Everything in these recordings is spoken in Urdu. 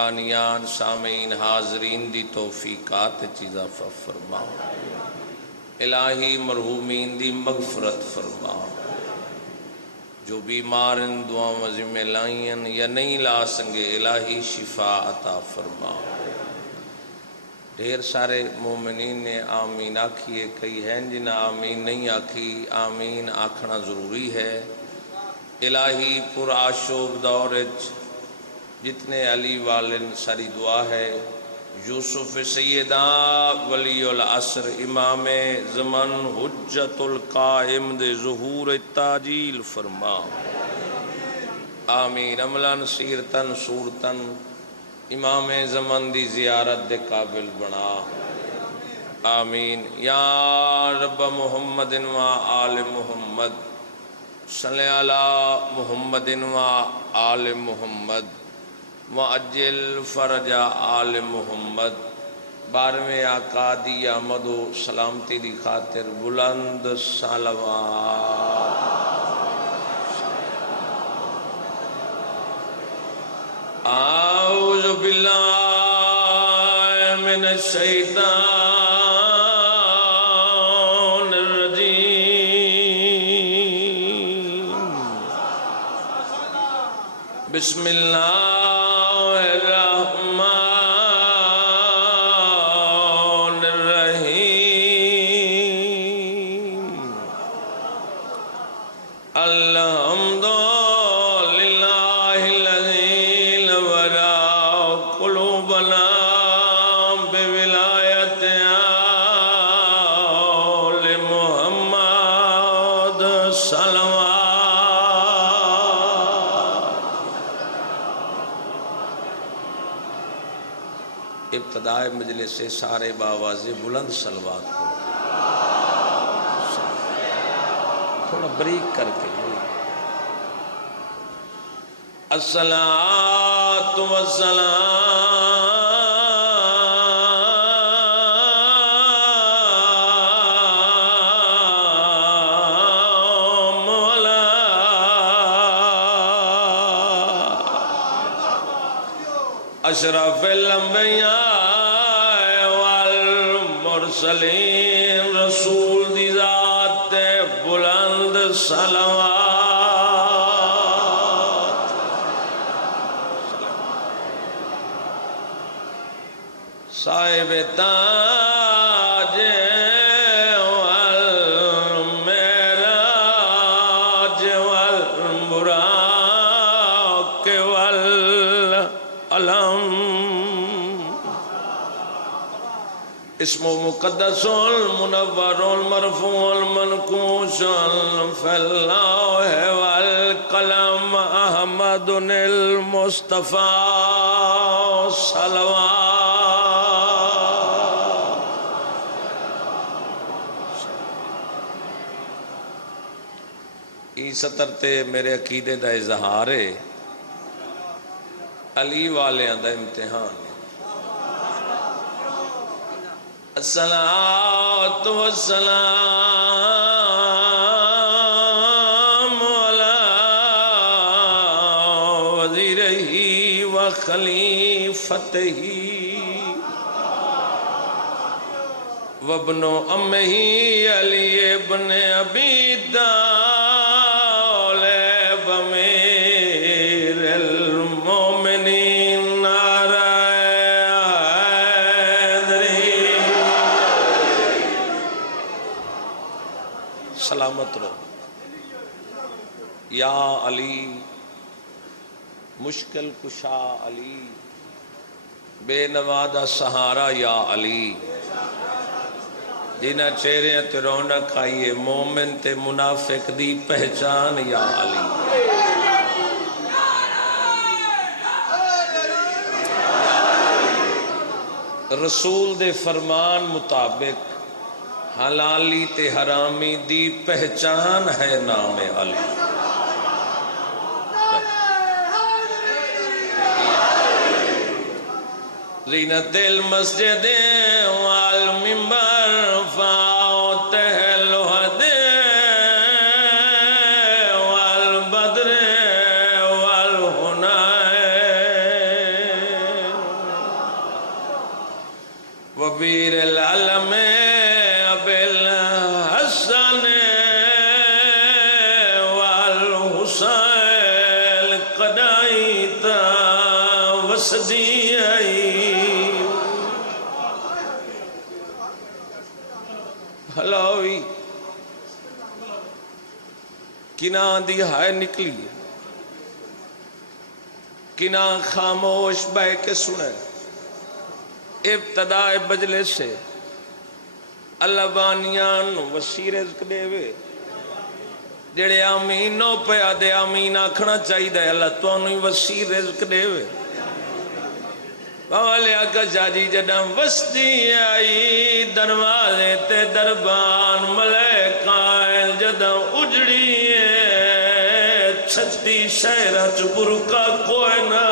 آنیان سامعین حاضرین دی توفیقات اضافہ فرما، الہی مرحومین دی مغفرت فرما، جو بیمار ان دعاؤں ذمہ لائیں یا نہیں لا سنگے الہی شفا عطا فرما۔ ڈھیر سارے مومنین نے آمین آکھیے، کئی ہیں جنہیں آمین نہیں آکھی، آمین آکھنا ضروری ہے۔ الہی پر آشوب دورج جتنے علی والن ساری دعا ہے، یوسف سیدہ ولی العصر امام زمن حجت القائم دے ظہور تاجیل فرما۔ آمین۔ عملاً سیرتن صورتن امام زمن دی زیارت دے قابل بنا۔ آمین۔ یا رب محمد و آل محمد صلی علی محمد و آل محمد وعجل فرج آل محمد۔ بارہویں آقا دی آمد و سلامتی دی خاطر بلند صلوات۔ اعوذ باللہ من الشیطان الرجیم، بسم اللہ ابتدائے مجلس سے سارے باواز بلند صلوات کو تھوڑا بریک کر کے الصلاۃ والسلام علی اشرف الانبیاء والمرسلین، رسول دی ذات بلند صلوات۔ صاحب تاج والمعراج والبراق والعلم، اسم مقدس المنور المرفوع المنقوش في اللوح والقلم، احمد المصطفى صلوات۔ ای سطر تے میرے عقیدے دا اظہار ہے، علی والے دا امتحان ہے۔ الصلاۃ والسلام علی وزیرہ وخلیفتہ وابن امہ علی ابن ابی طالب امیر المومنین سلامت رہو۔ یا علی مشکل کشا علی، بے نوادہ سہارا یا علی، جنہ چہرے تے رونق آئیے مومن تے منافق دی پہچان یا علی۔ رسول دے فرمان مطابق حلالی تے حرامی دی پہچان ہے نام علی۔ زینت المسجد والمنبر فاوتہ الوحد والبدر والہنائن، وبیر العالم ابی الحسن والحسین قدائیت وسدی ہلاوی کنا دی ہائے نکلی کنا خاموش بہ کے سنے ابتداء بجلے سے اللہ بانیان وسیع رزق دے وے جڑے آمین نو پیا دے آمین آکھنا چاہی دے اللہ تو انہی وسیع رزق دے وے بوالے آقا جاجی جڑا وسدی آئی دروازے تے دربان ملیکائن جڑا اجڑی چھتی شہرہ چبرکا کوئی نہ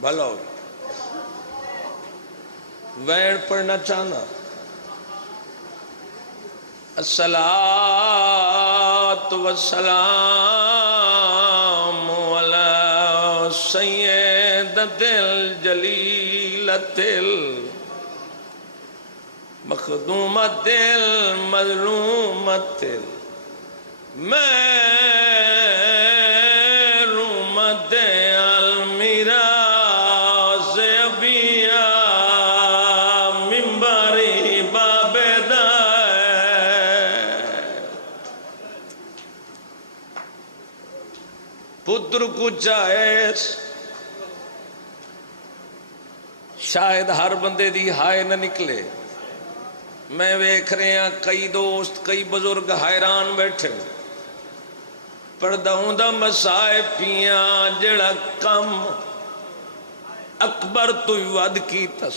بھلو وین پڑھنا چاہنا الصلاة والسلام علی سیدۃ الجلیلۃ المخدومۃ المظلومۃ محرومۃ المیراث ابیا منبری بابدہ پتر کو چاہے شاید ہر بندے دی ہائے نہ نکلے میں ویکھ رہے ہیں کئی دوست کئی بزرگ حیران بیٹھے پردہ ہوندا مسائب پیاں جڑا کم اکبر تو ود کی تس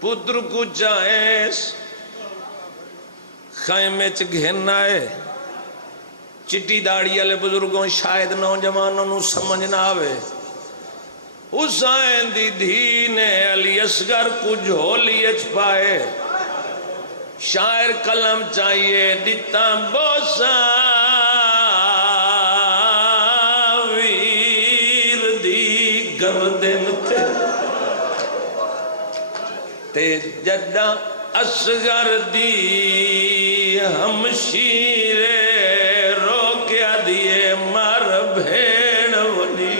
پتر کو چاہیس خیمے چ گھن آئے چٹی داڑی والے بزرگوں شاید نوجوانوں نو سمجھ نہ آوے حسین دی دھی نے علی اصغر کو جھولی اچ پائے شاعر قلم چاہیے دیتا بوسا ویر دی گردن تے جدہ اصغر دی ہمشیرے روکیا دیے مر بھیڑ ولی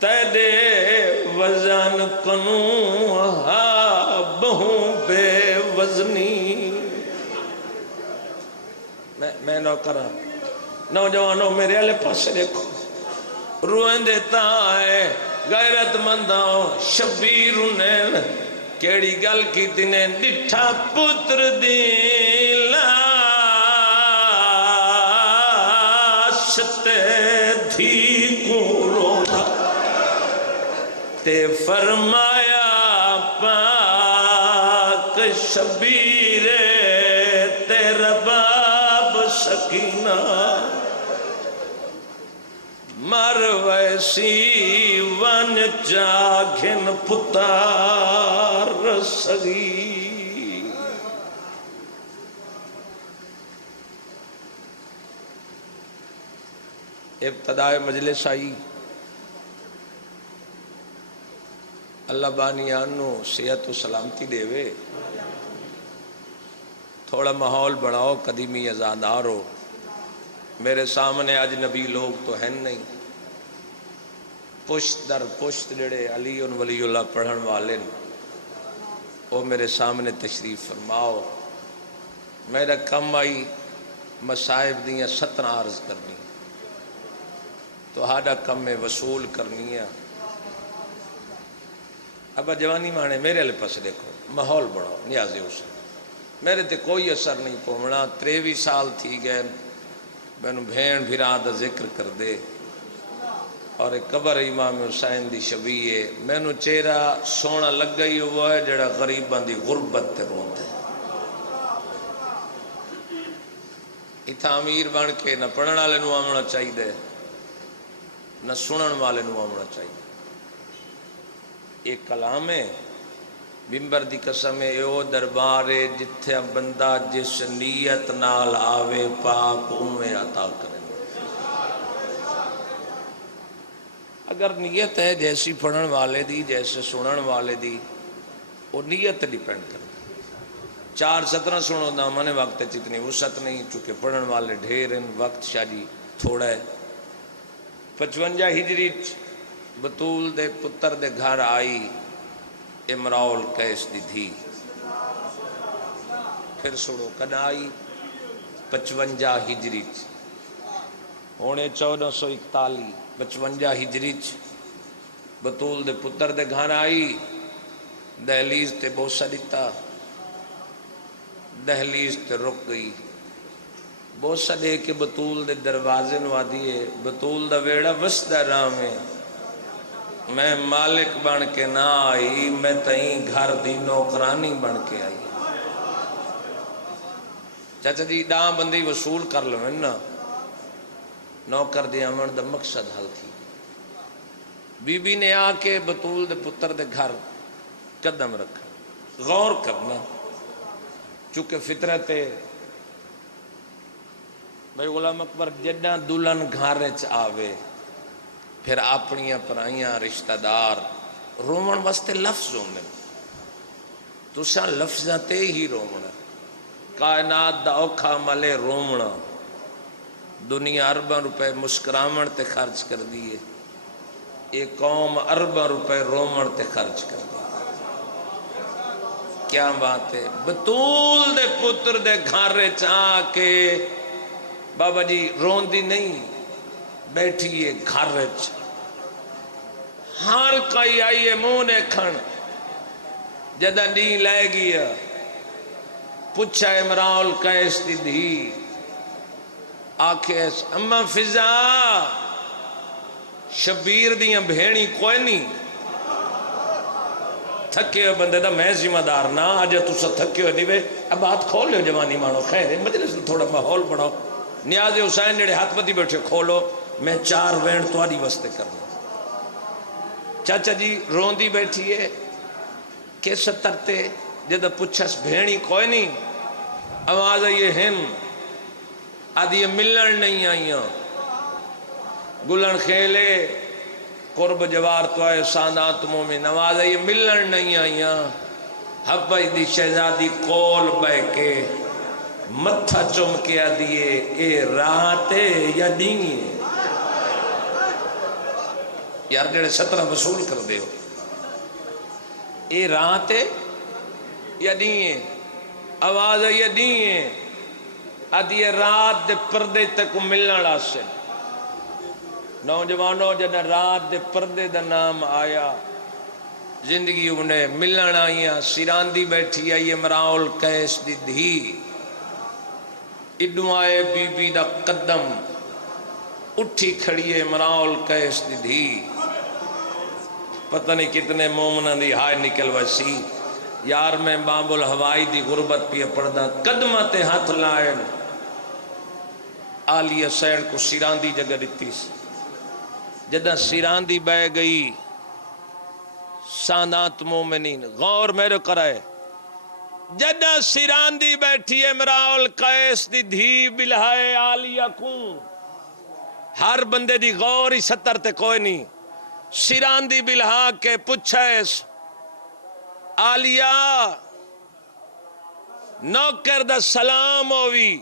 تیدے وزن کنو ہا بہوں بے وزنی میں نو کرا نوجوانوں میرے علیہ پاس دیکھو روئیں دیتا ہے غیرت منداں شبیر انہیں کیڑی گل کی تینے ڈٹھا پتر دی لاش تے دھی کو رونا تے فرمایا پاک شبیر تیرا باب سکینہ مر ویسی ون چاگھن پتار سگی ابتداء مجلس آئی اللہ بانیانو صحت و سلامتی دے وے تھوڑا ماحول بڑھاؤ قدیمی ازادارو میرے سامنے آج نبی لوگ تو ہیں نہیں پشت در پشت جڑے علی ولی اللہ پڑھن والے وہ میرے سامنے تشریف فرماؤ میرا کم آئی مصائب دیاں 17 عرض کرنی تو ہاڈا کم میں وصول کرنی ہے ابا جوانی مانے میرے لئے پاس دیکھو ماحول بڑھو نیازی ہو سکتا میرے تے کوئی اثر نہیں پومنا 23 سال تھی گئے میں نے بھین بھیران دا ذکر کر دے اور ایک قبر امام حسین دی شبیہ میں نے چہرہ سونا لگ گئی ہوا ہے جڑا غریبان دی غربت تے روندے اتھا امیر بن کے نہ پڑھن والے نو آمنا چاہیے دے نہ سنن والے نو آمنا چاہیے ایک کلام ہے ممبر دی قسم ہے او دربارے جتھے بندہ جس نیت نال آوے پاک انویں عطا کرے اگر نیت ہے جیسی پڑھن والے دی جیسے سنن والے دی وہ نیت ڈیپینڈ کرتا. 4 سطرہ سنو دا من وقت اتنی وسعت نہیں چونکہ پڑھن والے ڈھیر ہیں وقت شاجی تھوڑا ہے. 55 ہجری بطول دے پتر دے گھر آئی امراؤل قیس دی تھی. پھر سنو کد آئی 55 ہجری ہونے 1441 55 ہجری بطول دے پتر دے گھر آئی. دہلیز تے بوسہ دیتا دہلیز تے رک گئی. بوسہ دے کے بطول دے دروازے نوا دیے. بطول دا ویڑا وسدا راہ میں میں مالک بن کے نہ آئی میں تئیں گھر دی نوکرانی بن کے آئی. چاچا جی ڈاں بندی وصول کر لو نا نوکر دے امن دا مقصد حل تھی. بی بی نے آ کے بطول دے پتر دے گھر قدم رکھا. غور کرنا چونکہ فطرت بھائی غلام اکبر جڈاں دلہن گھر آوے پھر اپنی پرائیاں رشتہ دار رومن واسطے لفظ ہوندے تساں لفظاں تے ہی رومنا. کائنات دا اوکھا ملے رومنا. دنیا ارباں روپے مسکراون تے خرچ کر دیے. یہ قوم ارباں روپے رومن تے خرچ کر دی. کیا بات ہے. بطول دے پتر دے گھر آ کے بابا جی روندی نہیں بیٹھی ہے گھر ہر کئی آئیے منہ نے کھن جدہ نہیں لے گیا پوچھا امراؤل قیس دی دھی آکھے اما فضا شبیر دیاں بھینی کوئی نہیں تھکے ہوئے بندے دا میں ذمہ دار نہ آجا تُسا تھکے ہوئے دیوے اب بات کھول لو جوانی مانو خیر ہے مجلس تھوڑا ماحول بڑھاؤ. نیاز حسین جڑے ہاتھ پتی بیٹھے کھولو میں 4 وین تواری واسطے کر دوں. چاچا جی روندی بیٹھی ہے کہ سترتے جدہ پچھس بھینی کوئی نہیں آواز آئیے ہن آدھی ملن نہیں آئیاں گلن خیلے قرب جوار تو آئے سادات مومن آواز آئیے ملن نہیں آئیاں حبائی دی شہزادی کول بے کے متھا چم کے آدھیے اے راتے یا دینی یار جڑے 17 وصول کر دے ہو اے راتے یا دینی آواز آئیے دینی آدھیے رات دے پردے تک ملنا لاسے. نوجوانوں جنہیں رات دے پردے دا نام آیا زندگی انہیں ملن آئیاں. سیراندی بیٹھی آئی امراؤل قیس دی دھی اڈوں آئے بی بی دا قدم اٹھی کھڑی ہے امراؤل قیس دی دھی. پتہ نہیں کتنے مومنہ دی ہائے نکل ویسی یار میں باب الہوائی دی غربت پہ پڑھدا قدمہ تے ہاتھ لائن آلی حسین کو سیراندی جگہ دیتی سی. جدہ سیراندی بہ گئی سادات مومنین غور میرے کرائے جدہ سیراندی بیٹھی امراؤل قیس دی دھی بلہائے آلیہ کون ہر بندے دی غور ہی 70 تے کوئی نہیں. سیراندی بلہا کے پچھائیس آلیہ نوکر دا سلام ہوئی.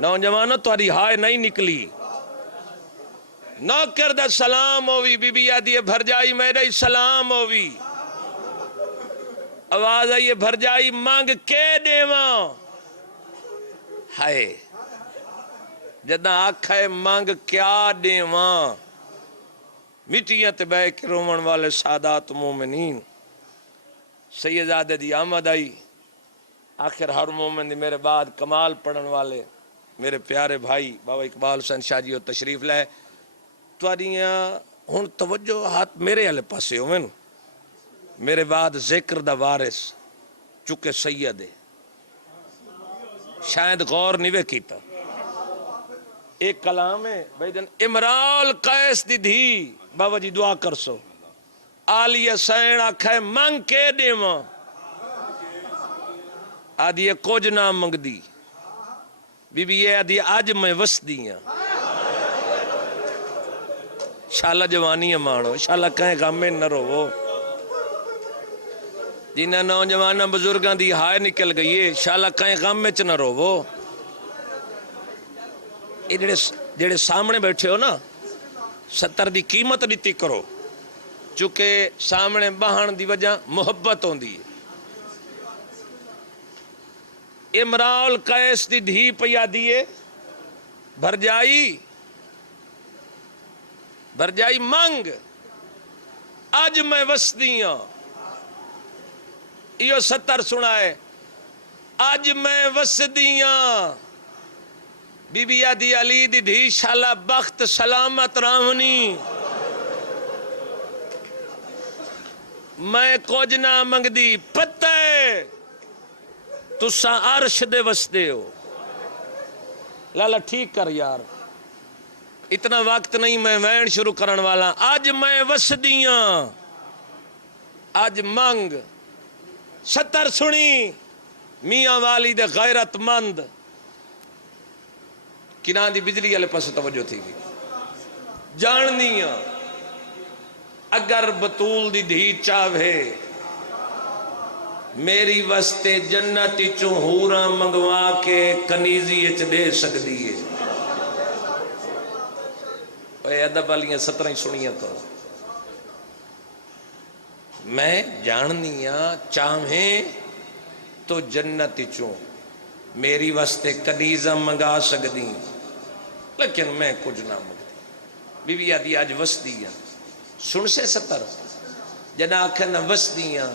نوجوانوں تاری ہائے نہیں نکلی. نوکر دا سلام ہوئی بی بی آدھی بھر جائی میرے ہی سلام ہوئی. آواز آئیے بھر جائی مانگ کے دیواں ہائے جدہ آکھائے مانگ کیا دیواں مٹیاں تے بے کے رومن والے سادات مومنین. سیدزادہ دی آمد آئی آخر ہر مومن دی میرے بعد کمال پڑھن والے میرے پیارے بھائی بابا اقبال حسین شاہ جی تشریف لائے. تواریاں ہن توجہ ہاتھ میرے والے پاسے ہوئے میرے بعد ذکر دا وارث چکے سید ہے شاید غور نہیں کیتا. ایک کلام ہے بھائی دن امراؤل قیس دی دھی بابا جی دعا کر سو آلی حسین آکھائے مانگ کے دیواں آدھی کچھ نہ منگ دی بی بی یہ آدھی آج میں وس دیاں شالا جوانی مانو، شالا کہیں غم میں نہ رو. جنہ نوجوان بزرگاں دی ہائے نکل گئی ہے، شالا کہیں غم میں نہ رو. یہ جڑے سامنے بیٹھے ہو نا، 70 دی قیمت دیتی کرو، چونکہ سامنے بہن دی وجہ محبت ہوندی ہے. امراؤ القیس دی دھی پیا دیے بھرجائی منگ اج میں وسدیاں. یہ 70 سنائے اج میں وسدیاں. بی بی آدھی علی دی دھی شالا بخت سلامت راونی. میں کچھ نہ منگ دی پتہ تسا عرش دے وسدے ہو. لالا ٹھیک کر یار، اتنا وقت نہیں، میں وین شروع کرن والا. اج میں وسدیاں اج منگ. 70 سنی میاں والی دے غیرت مند. کناں دی بجلی والے پاس توجہ تھی گی. جاننیاں اگر بطول دی دھی چاہے میری واسطے جنت چوں حوراں منگوا کے کنیزی اچ دے سکدی ہے. اے ادب والیاں 17 سنیاں تو میں جاننیاں چاہیں تو جنت چوں میری واسطے کنیزاں منگا سکدی، لیکن میں کچھ نہ منگتی. بی بی آدھی آج وسدیاں. سن سے 70 جنا آکھن وسدیاں.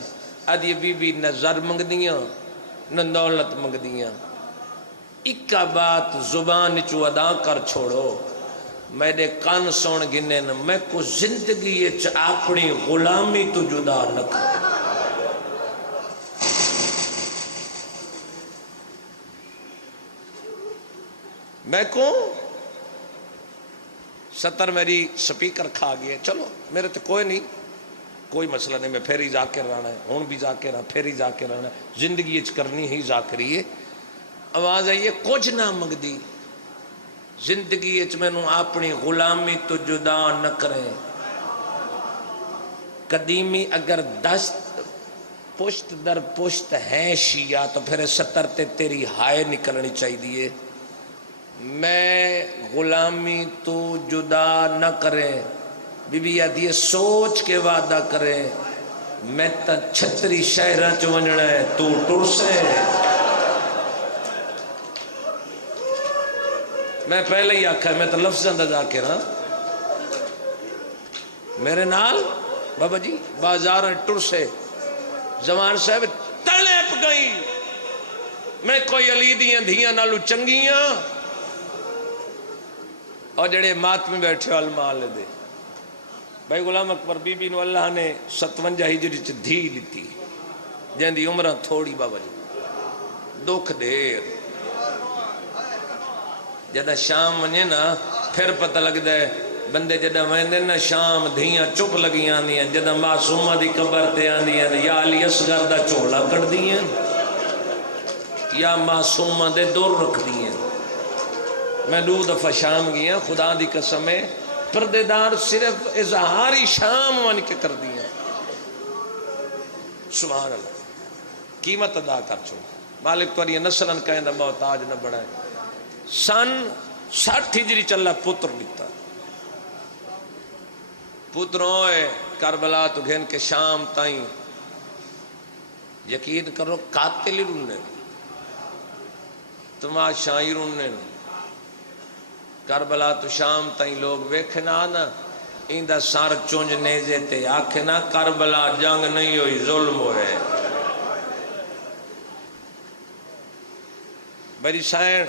آدھی بی بی نہ زر منگدیاں نہ دولت منگدیاں. اکا بات زبان چو ادا کر چھوڑو، میرے کان سون گنے نہ میں کو زندگی اچ اپنی غلامی تو جدا نہ کر. میں کو 70 میری سپیکر کھا گیا. چلو میرے تو کوئی نہیں، کوئی مسئلہ نہیں، میں پھر ہی ذاکر رہنا ہے، ہون بھی ذاکر رہنا، پھر ہی ذاکر رہنا ہے. زندگی اچ کرنی ہی ذاکری ہے. آواز آئیے کچھ نہ منگ دی زندگی اچ میں نو اپنی غلامی تو جدا نہ کریں. قدیمی اگر دست پشت در پشت ہے شیعہ تو پھر 70 تے تیری ہائے نکلنی چاہیے. میں غلامی تو جدا نہ کریں. بی بی آدھی سوچ کے وعدہ کریں، میں تا 36 شہرہ چونجنا ہے تو ٹر سے. میں پہلے ہی آکھا ہے میں تو لفظ انداز آکے رہا میرے نال بابا جی بازار ٹر سے. زمان صاحب تڑپ گئی میں کوئی علی دیاں دھیاں نالو چنگیاں. اور جڑے ماتمی بیٹھے علماء لے دے بھائی غلام اکبر بی بی نو اللہ نے 57 ہجری چ دھی لیتی جن دی عمرہ تھوڑی بابا جی دکھ دیر. جدہ شام منیں نا پھر پتہ لگ دے بندے جدہ ویندے نا شام دھیاں چپ لگی آندیاں. جدہ معصومہ دی قبر تے آندیاں یا علی اصغر دا چولا کڑ دیاں یا معصومہ دے دور رکھ دیاں. میں 2 دفعہ شام گیا، خدا دی قسم ہے پردے دار صرف اظہاری شام ون کے کر دیا. سبحان اللہ قیمت ادا کر چھو. مالک تو نسلن کہیں دا محتاج نہ بڑھائے. سن 60 ہجری چلا پتر دیتا. پتروں کربلا تو گھن کے شام تائیں یقین کرو قاتل ہی رونے تماشائی رونے. کربلا تو شام تائیں لوگ ویکھنا نا ایندہ سار چونج نیزے تے آکھنا کربلا جنگ نہیں ہوئی ظلم ہوئے. بری سائن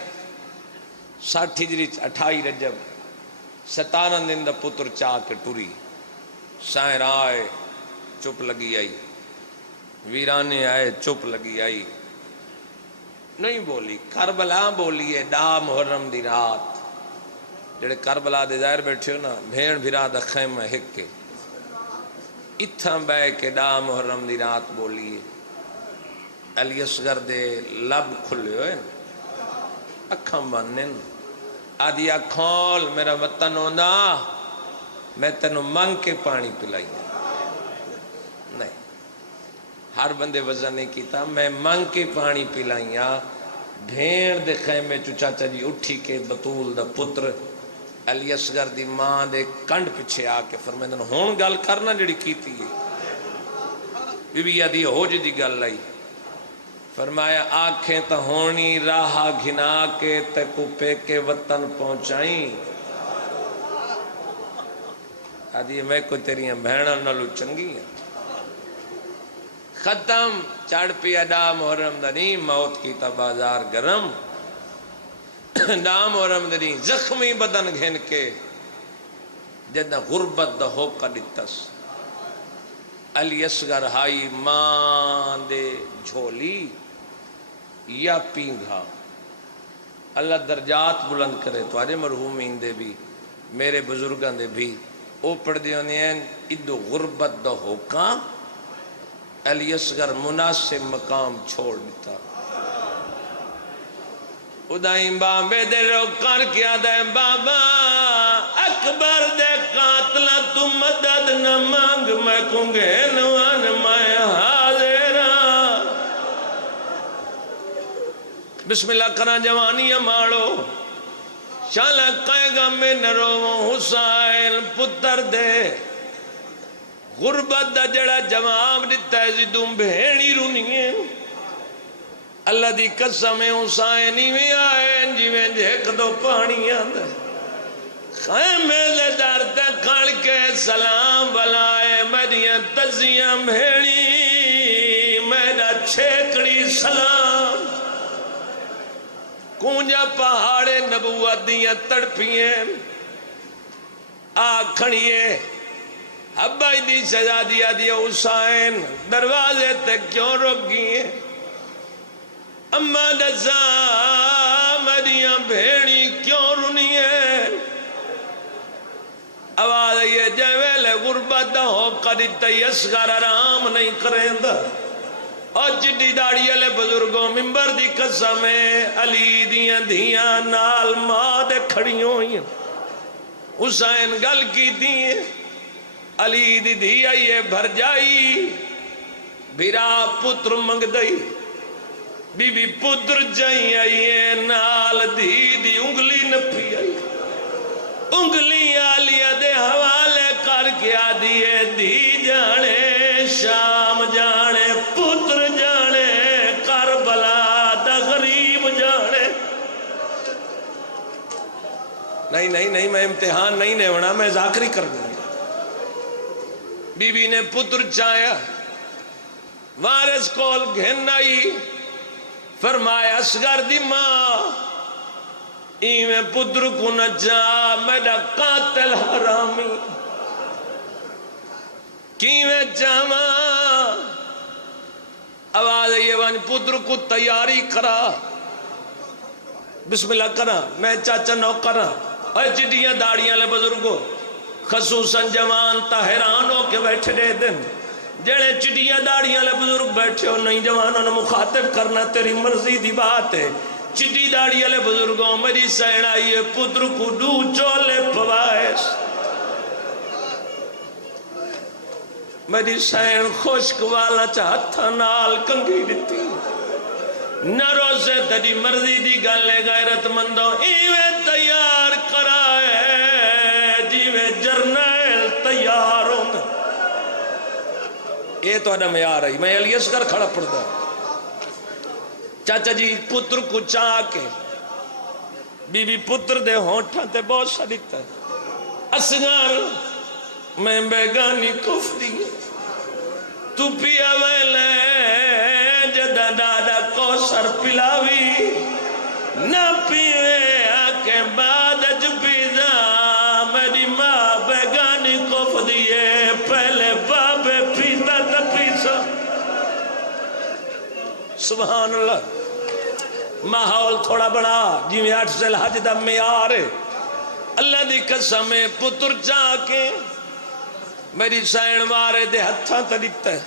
60 ہجری 28 رجب 17 دن دا پتر چاہ کے ٹوری. سائن آئے چپ لگی آئی، ویرانے آئے چپ لگی آئی، نہیں بولی. کربلا بولی ہے ڈا محرم دی رات. جڑے کربلا دے ظاہر بیٹھے ہو نا بھین بھرا دا خیمہ ہک کے اتھاں بے کے ڈا محرم دی رات بولی. علی اصغر دے لب کھلے ہوئے اکھاں بنن. آدھی کھول میرا وطن ہوندا میں تینوں منگ کے پانی پلائی نہیں، ہر بندے وزن نہیں کیتا، میں منگ کے پانی پلائیاں۔ بھیڑ دے خیمے چو چاچا جی اٹھی کے بطول دا پتر علی اصغر دی ماں دے کنڈ پچھے آ کے فرمائے ہون گل کرنا جڑی کیتی ہے۔ بی بی آدھی ہو جی دی گل آئی، فرمایا آنکھیں تا ہونی راہ گھنا کے تے کو پے کے وطن پہنچائیں۔ آدھی میں کوئی تیریاں بہناں نالو چنگی ہیں۔ ختم چڑھ پی ادا محرم دنی موت کی تا بازار گرم، نا محرم دنی زخمی بدن گھن کے جدہ غربت دا ہوکا دتس۔ علی اصغر ہائی ماں دے جھولی یا پینگھا، اللہ درجات بلند کرے تو آجے مرحومین دے بھی میرے بزرگان دے بھی او پڑھ دیوں نے ادو غربت دا ہوکا علی اصغر مناسب مقام چھوڑ دیتا۔ ادائیں بابے دے روکار کیا دے بابا اکبر دے قاتلہ تو مدد نہ مانگ، میں کونگے نوان میں حاضرہ۔ بسم اللہ کرا جوانی ماڑو شالا کہے گا میں نرو حسین پتر دے غربت دا جڑا جواب دیتا ہے زدوں بھیڑی رونی ہے۔ اللہ دی قسم حسینی میں آئے جی میں جھیک دو پانی آندھے خیمے دے در تے کھڑ کے سلام بلائے میریاں تزیاں بھیڑی میرا چھیکڑی سلام کونجا پہاڑے نبوت دیاں تڑپییں آکھڑیے ابائی دی سزا دیا دیا حسین دروازے تک کیوں رک گئی ہیں؟ اما دزا مریاں بھیڑی کیوں رونی ہے؟ آواز یہ جویلے غربت دا ہو قدیتا اصغر آرام نہیں کریں دا اور جڈی داڑی علی بزرگوں ممبر دی قسم علی دیاں دھیاں نال ماں دے کھڑی ہوئی حسین گل کی دیئے علی دی دھی آئیے بھر جائی بھیرا پتر منگ دئی بی بی پتر جائیں آئیے نال دھی دی انگلی نپی آئی انگلی آلیا دے حوالے کر گیا دیئے دھی جانے شام جانے پتر جانے کربلا دا غریب جانے۔ نہیں میں امتحان نہیں لیونا میں ذاکری کر دوں۔ بی بی نے پتر چایا وارث کول گھن آئی فرمایا اصغر دی ماں ایویں پتر کو نہ جا میرا قاتل حرامی کیویں جاواں آواز یہ وان پتر کو تیاری کرا بسم اللہ کرا میں چاچا نو کرا اے چٹیاں داڑیاں لے بزرگوں خصوصاً جوان تا حیران ہو کے بیٹھے دے دن جڑے چٹیاں داڑیاں لے بزرگ بیٹھے ہو نہیں جوانوں نے مخاطب کرنا تیری مرضی دی بات ہے۔ چٹی داڑیاں لے بزرگوں میری سین آئیے پتر کو دو چولے پوائس میری سین خوشک والا چاہتا نال کنگی دیتی نہ روزے تیری مرضی دی گلے غیرت مندوں ایویں تیار کرائے جیویں جرنیل تیار ہوتا۔ یہ تو آدھا میں آ رہی میں علی اصغر کھڑا پڑتا چاچا جی پتر کو چاہ کے بی بی پتر دے ہونٹھاں تے بہت سا دکھتا ہے اصغر میں بیگانی کف دی تو پیا ویلے جدہ دادا کوسر پلاوی نہ پیوے آکے بعد اج پیزا میری ماں بیگانی کف دیئے پہلے بابے پیتا تا پیسا سبحان اللہ ماحول تھوڑا بڑا جی میں 8 ذی الحج دا معیار ہے اللہ دی قسم پتر جا کے میری سین وارے دے ہتھاں تے دتا ہے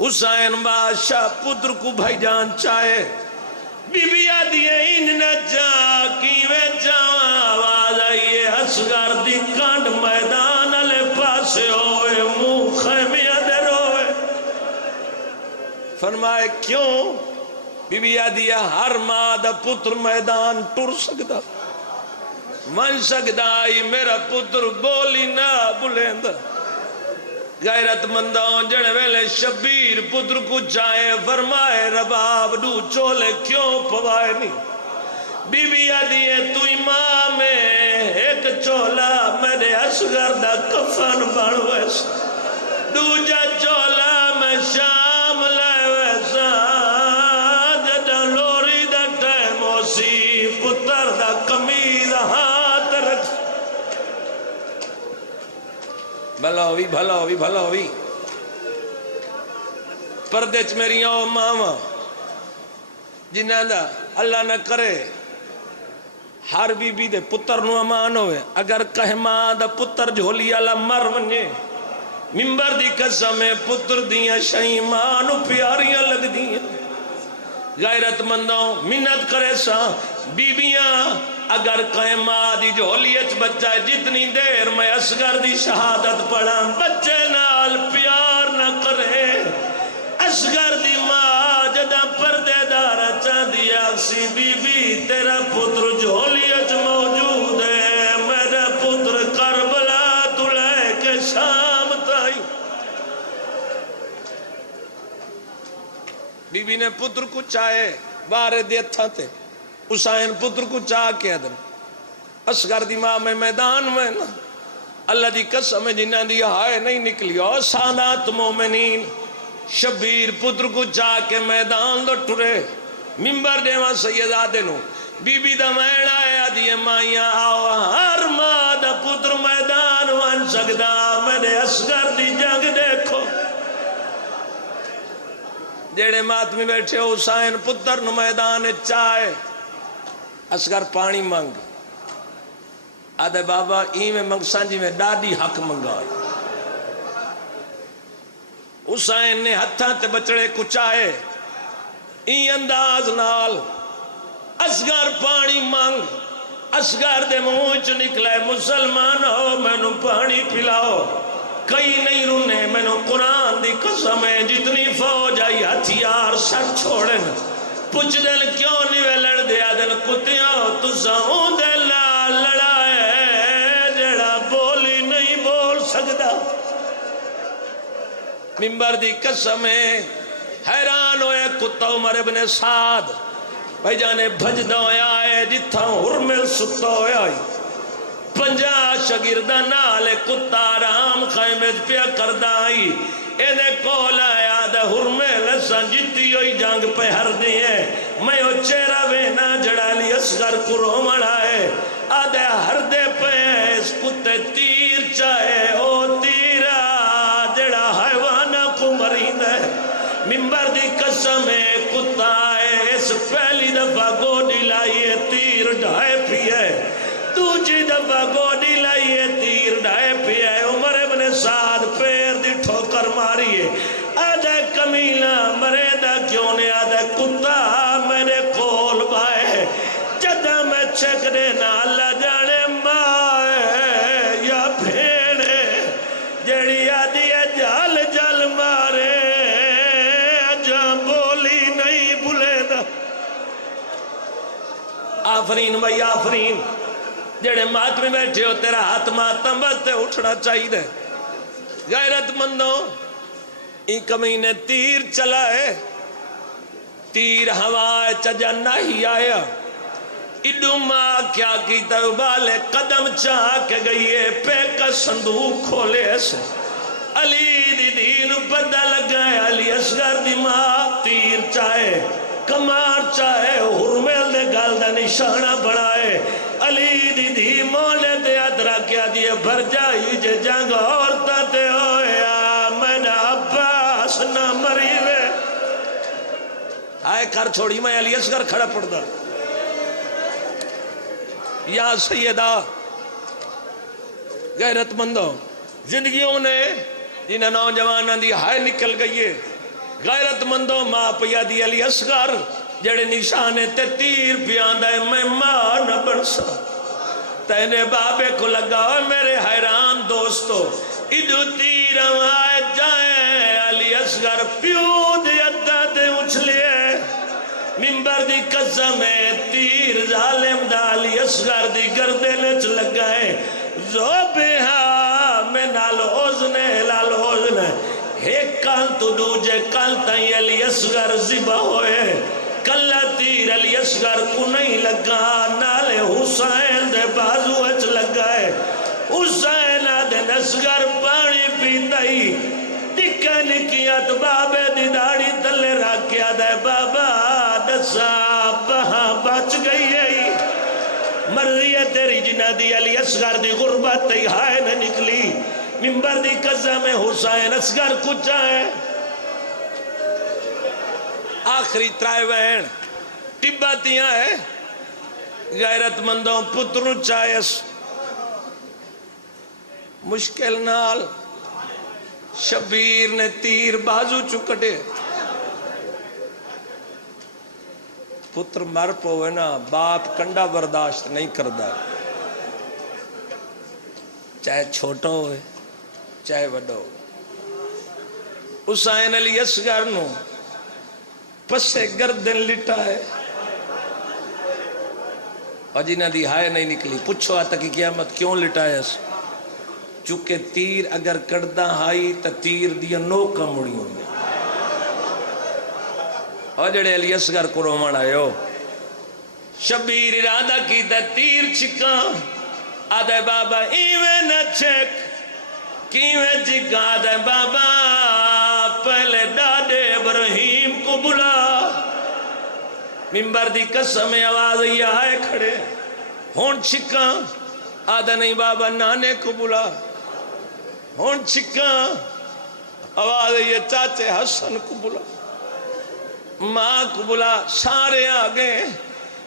حسین بادشاہ پتر کو بھائی جان چاہے بی بی آدھیے ان نہ جا کیویں جاواں آواز آئیے اصغر دی کانڈ میدان ہے کیوں؟ بی بی آدھی ہے ہر ماں دا پتر میدان ٹر سکتا من سکتا آئی میرا پتر بولی نہ بلند غیرت مندوں جڑے ویلے شبیر پتر کو چاہے فرمائے رباب دو چولے کیوں پوائے نہیں بی بی آدھی ہے تو امام ایک چولا میرے اصغر دا کفن بڑھ ویسا دوجا چولا میں شام لے ویسا جڑا لوری دا ٹائم ہوسی پتر دا کمیز ہاتھ رکھ بھلا ہوئی پردے چ میری او ماما جنہ دا اللہ نہ کرے ہر بی بی دے پتر نو امان ہوئے اگر کہہ ماں دا پتر جھولی اللہ مر ونجے ممبر دی قسم پتر دیاں شاہی ماں نو پیاریاں لگ دیاں غیرت مندوں منت کرے سا بیبیاں اگر کہیں ماں دی جھولیت بچہ ہے جتنی دیر میں اصغر دی شہادت پڑھا بچے نال پیار نہ کرے اصغر دی ماں جدہ پردے دارا چاہ دیا سی بی بی تیرا پتر جھولیت موجود ہے میرا پتر کربلا تو لے کے شام تائی بی بی نے پتر کو چاہے بارے دیتھا تھے حسین پتر کو چاہ کے ادن اصغر دی ماں میں میدان میں نا اللہ دی قسم جنہ دی ہائے نہیں نکلی اور سادات مومنین شبیر پتر کو چاہ کے میدان دو ٹرے ممبر دیوان سیدادے نو بی بی دا مین آیا دیئے مائیاں آو ہر ماں دا پتر میدان وان سکدا میرے اصغر دی جنگ دیکھو جیڑے ماتمی بیٹھے حسین پتر نو میدان چاہے اصغر پانی منگ آدھے بابا این میں منگ سانجی میں ڈاڈی حق منگائی حسین نے ہتھاں تے بچڑے کچھائے این انداز نال اصغر پانی منگ اصغر دے موچ نکلے مسلمان ہو میں نو پانی پلاؤ کئی نہیں رونے میں نو قرآن دی قسم ہے جتنی فوج آئی ہتھیار سر چھوڑن پچھ دل کیوں نہیں لڑ دیا دل کتیاں تو ساؤں دل لڑائے جڑا بولی نہیں بول سکتا ممبر دی قسم ہے حیران ہوئے کتا عمر ابن سعد بھائی جانے بھج دویا ہے جتھا ہرمل ستا ہویا ہے 50 شگردہ نالے کتا رام خیمج پیا کردائی انہیں کولا یاد ہرمل سن جتی ہوئی جنگ پہ ہر دیئے میں او چیرہ وینا جڑالی اصغر کرو مڑائے آدھے ہر دے پہ اس کتے تیر چاہے او تیرہ جڑا حیوانہ کو مرین ہے ممبر دی قسم ہے کتا ہے اس پہلی دفعہ گوڑی لائیے تیر ڈھائے پیئے دوجی دفعہ گوڑی لائیے تیر ڈھائے پیئے عمر ابن سعد پیر دی ٹھوکر ماریے آدھے کمیلہ مریدہ کیوں نے آدھے کتا میرے کول بائے جدہ میں چھک دینا اللہ جانے مائے یا بھیڑے جڑی آدھی ہے جال جال مارے جہاں بولی نہیں بھولے دا آفرین بھائی آفرین جڑے ماتمی بیٹھے ہو تیرا ہاتھ ماتم بستے اٹھنا چاہی دے غیرت مندوں این کمینے تیر چلائے تیر ہوائے چجا نہیں آیا اڈو ماں کیا کی تربالے قدم چاہ کے گئیے پیکا صندوق کھولے ایسے علی دی دین پتہ لگائے علی اصغر دی ماں تیر چاہے کمار چاہے ہرمیل دے گال دا نشانہ بڑھائے علی دی دی مولے دے ادرا کیا دیئے بھر جائی جے جنگ عورتہ تے ہویا میں نے عباس نہ مریوے آئے کر چھوڑی میں علی اصغر کھڑا پڑ دا یا سیدہ غیرت مندوں زندگیوں نے جنہیں نوجوانہ دی ہائے نکل گئیے غیرت مندوں ماں پیا دی علی اصغر جڑے نشانے تے تیر پیاندہ ہے میں ماں نہ بڑھسا تینے بابے کو لگا میرے حیران دوستو ایڈو تیر آئے جائیں علی اصغر پیو دے ادھا دے اچھلے منبر دی قسم ہے تیر ظالم دا علی اصغر دی گردن وچ لگا ہے ذوبہا من الحزن الى الحزن ایک کان تو دوجے کان تائیں علی اصغر ذبح ہوئے کلا تیر علی اصغر کو نہیں لگا نالے حسین دے بازو وچ لگا ہے حسین آدھے اصغر پانی پیتائی ٹکا نکیات بابے دی داڑی تلے راکیا دے بابا دسا بہاں بچ گئی ہے مرضی ہے تیری جنہ دی علی اصغر دی غربت تی ہائے نہ نکلی منبر دی قسم ہے حسین اصغر کچھ ہے آخری ترائے وین ٹباتیاں ہے غیرت مندوں پتروں چاہیس مشکل نال شبیر نے تیر بازو چکٹے پتر مر پوے نا باپ کنڈا برداشت نہیں کردہ چاہے چھوٹا ہوئے چاہے وڈا ہوئے حسین علی اصغر نو پسے گردن لٹا ہے اور جنہ دی ہائے نہیں نکلی پوچھو آتا کہ قیامت کیوں لٹا ہے چونکہ تیر اگر کردہ ہائی تا تیر دیا نوکا مڑی ہوئی اور جڑے علی اصغر کو رومان آئے ہو شبیر ارادہ کی تا تیر چکا آدھے بابا ایویں نہ چھک کیویں چکا آدھے بابا پہلے ڈاڈے ابراہیم کو بلا منبر دی قسم آواز یہ آئے کھڑے ہون چکا آدھے نہیں بابا نانے کو بلا ہون چکا آواز یہ چاچے حسن کو بلا ماں کو بلا سارے آگے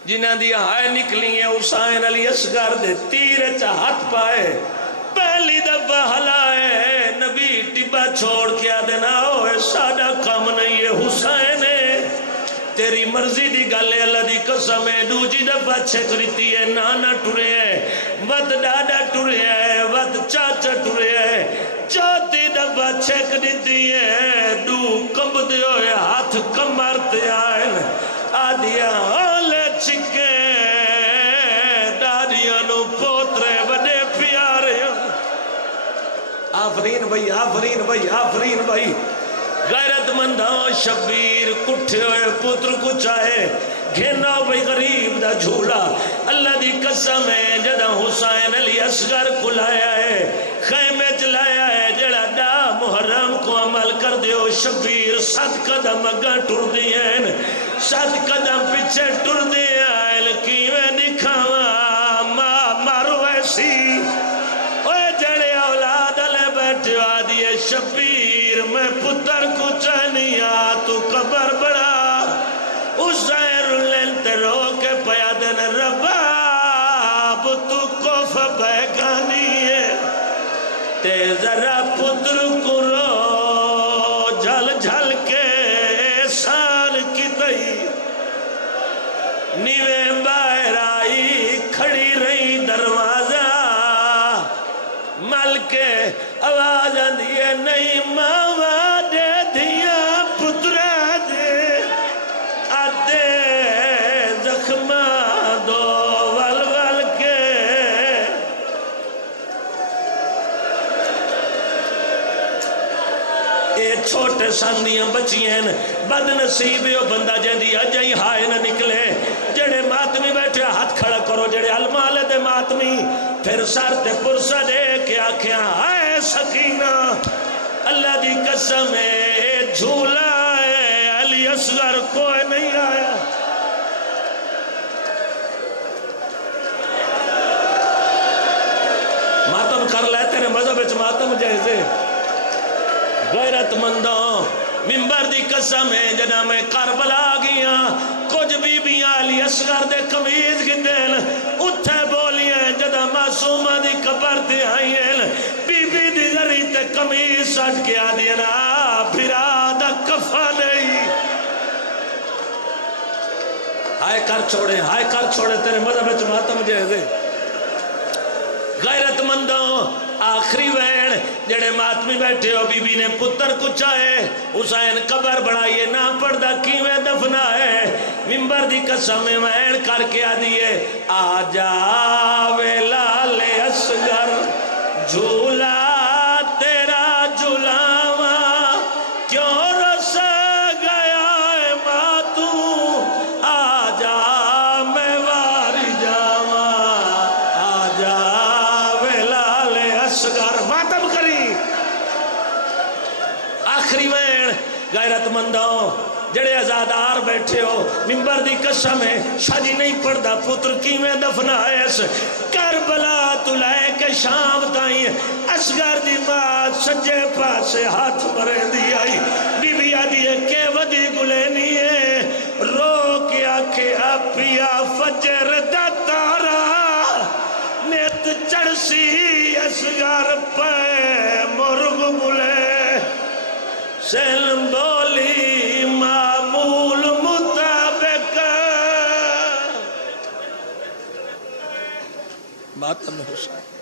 جنہ دی ہائے نکلی ہیں حسین علی اصغر دے تیرے چاہت پائے پہلی دفعہ ہلائے نبی ٹبا چھوڑ کیا دینا ہوئے سادہ کم نہیں ہے حسین تیری مرضی دی گالے اللہ دی قسم ہے دوجی دفعہ چھک رہتی ہے نانا ٹورے ہے ود ڈاڈا ٹورے ہے ود چاچا ٹورے ہے چوتھی دفعہ چھک دیتی ہے دو کمب دے ہوئے ہاتھ کمرتے آئے آدھیا اولے چکے دادیاں نو پوترے بڑے پیارے آفرین بھائی آفرین بھائی آفرین بھائی غیرت مندوں شبیر کٹھے ہوئے پتر کو چاہے گھنو بھئی غریب دا جھولا اللہ دی قسم ہے جدہ حسین علی اصغر کو لایا ہے خیمے چلایا ہے جڑا دا محرم کو عمل کر دیو شبیر 7 قدم اگا ٹر دیئن 7 قدم پیچھے ٹر دیئن لکیویں دکھاوا مارو ایسی اوہ جڑے اولاد لے بیٹھے آدھئے شبیر میں پتر کو چہنیا تو قبر بڑا حسین لنتے رو کے پیادن رباب تو کوف بیگانی ہے تے ذرا پتر کو رو جھل جھل کے سال کی تئی نیویں باہر آئی کھڑی رہی دروازہ مل کے آواز آندھیے نہیں ماما دے دیا پترہ دے آدھے زخمہ دو ول ول کے اے چھوٹے ساندیاں بچی ہیں بد نصیبیو بندہ جیندی اجائی ہائے نہ نکلے جڑے ماتمی بیٹھے ہاتھ کھڑا کرو جڑے المالے دے ماتمی پھر سر تے پرسہ دے کے آکھیاں آئے سکینہ اللہ دی قسم ہے جھولا ہے علی اصغر کوئی نہیں آیا ماتم کر لے تیرے مذہب اچھ ماتم جیسے غیرت مندوں منبر دی قسم ہے جنا میں کربلا گیا کچھ بی بی علی اصغر دے قمیض کی دل اتھے بولیاں جنا معصومہ دی قبر تے آئیں بی بی دی ذری تے قمیض سٹ کے آدھیا نا پھرا دا کفا نہیں ہائے کر چھوڑے تیرے مذہب چماتا مجھے غیرت مندوں آخری وین جڑے ماتمی بیٹھے ہو بی بی نے پتر کچھا ہے حسین قبر بڑھائیے نہ پڑھدا کیویں دفنا ہے ممبر دی قسم وین کر کے آدیے آ جاوے لال اصغر جھولا تیرا جھولاواں کیوں رس گیا ہے ماں تو آ جا میں واری جاواں آ جاوے لال اصغر ماتم کری آخری وین غیرت مندوں جڑے ازادار بیٹھے ہو ممبر دی قسم ہے شادی نہیں پڑھدا پتر کیویں دفنا ہے اس کربلا تو لے کے شام تائیں اصغر دی ماں سجے پاسے ہاتھ مرے دی آئی بی بی آدھی ہے کہ ودی گلینی ہے رو کے آکھے اپیا فجر دا تارا نیت چڑسی اصغر پہ مرغ بلے سلم بولی معمول مطابق ماتم حسین